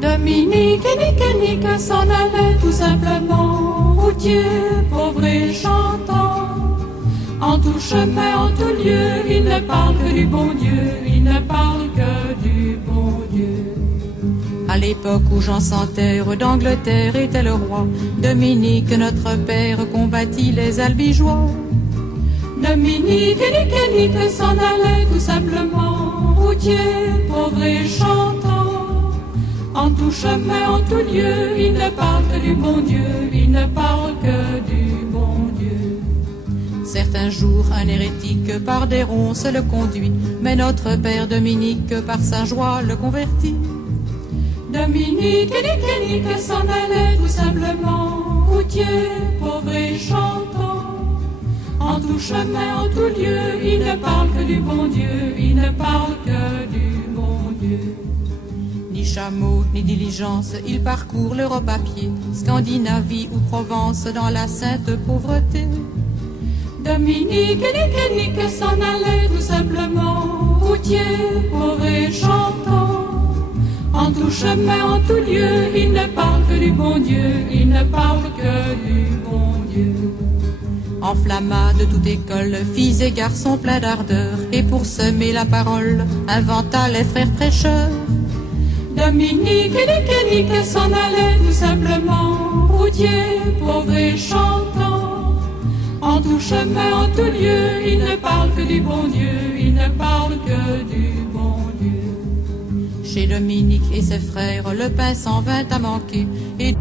Dominique et Nick s'en allaient tout simplement, routier, pauvre et chantant. En tout chemin, en tout lieu, il ne parle que du bon Dieu, il ne parle que du bon Dieu. À l'époque où Jean sans terre d'Angleterre était le roi, Dominique, notre père, combattit les albigeois. Dominique et Nick s'en allaient tout simplement, routier, pauvre et chantant. En tout chemin, en tout lieu, il ne parle que du bon Dieu, il ne parle que du bon Dieu. Certains jours, un hérétique par des ronces le conduit, mais notre père Dominique par sa joie le convertit. Dominique et Nick s'en allaient tout simplement, routier, pauvre et chantant. En tout chemin, en tout lieu, il ne parle que du bon Dieu, il ne parle que du bon Dieu. Ni chameau, ni diligence, il parcourt l'Europe à pied, Scandinavie ou Provence dans la sainte pauvreté. Dominique et Nick s'en allaient tout simplement, routier, pauvre et chantant. En tout chemin, en tout lieu, il ne parle que du bon Dieu, il ne parle que du bon Dieu. Enflamma de toute école, filles et garçons pleins d'ardeur, et pour semer la parole, inventa les frères prêcheurs. Dominique et Nick s'en allaient tout simplement, routier, pauvre et chantant. En tout chemin, en tout lieu, il ne parle que du bon Dieu, il ne parle que du bon Dieu. Chez Dominique et ses frères, le pain s'en vint à manquer, et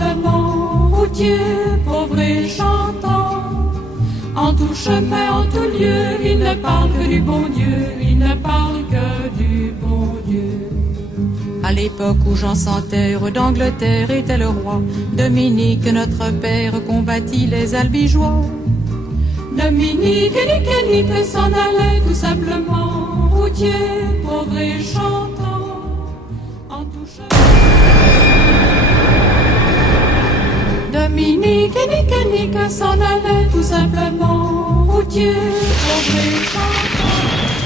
simplement, routier, pauvre et chantant. En tout chemin, en tout lieu, il ne parle que du bon Dieu, il ne parle que du bon Dieu. À l'époque où Jean sans terre d'Angleterre était le roi, Dominique, notre père, combattit les albigeois. Dominique, nique, s'en allait tout simplement, routier, pauvre et chantant. En tout chemin. Dominique, nique, s'en allait tout simplement, routier, pauvre et chantant.